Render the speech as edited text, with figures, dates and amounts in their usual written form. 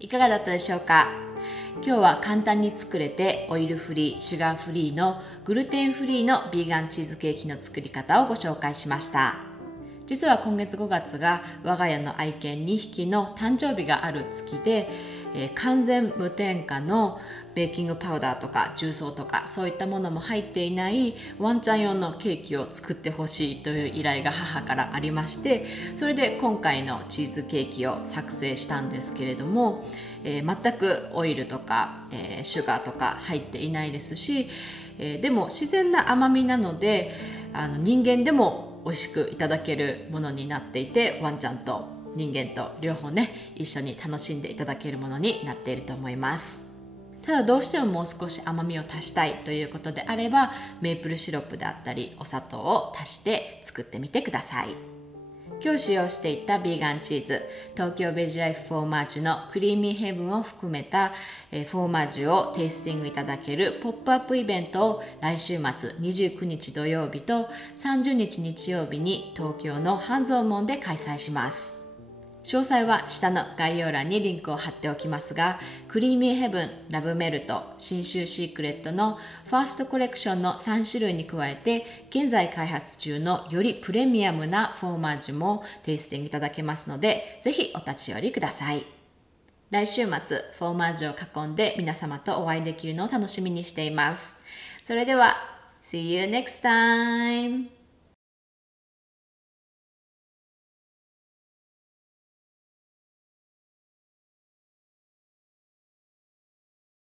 いかがだったでしょうか。今日は簡単に作れてオイルフリー、シュガーフリーのグルテンフリーのビーガンチーズケーキの作り方をご紹介しました。実は今月5月が我が家の愛犬2匹の誕生日がある月で、完全無添加のベーキングパウダーとか重曹とかそういったものも入っていないワンちゃん用のケーキを作ってほしいという依頼が母からありまして、それで今回のチーズケーキを作成したんですけれども、全くオイルとか、シュガーとか入っていないですし、でも自然な甘みなので人間でも美味しくいただけるものになっていて、ワンちゃんと人間と両方ね一緒に楽しんでいただけるものになっていると思います。ただどうしてももう少し甘みを足したいということであれば、メープルシロップであったりお砂糖を足して作ってみてください。今日使用していたビーガンチーズ、東京ベジライフフォーマージュのクリーミーヘブンを含めたフォーマージュをテイスティングいただけるポップアップイベントを来週末29日土曜日と30日日曜日に東京の半蔵門で開催します。詳細は下の概要欄にリンクを貼っておきますが、クリーミーヘブン、ラブメルト、信州シークレットのファーストコレクションの3種類に加えて、現在開発中のよりプレミアムなフォーマージュもテイスティングいただけますので、ぜひお立ち寄りください。来週末、フォーマージュを囲んで皆様とお会いできるのを楽しみにしています。それでは、See you next time!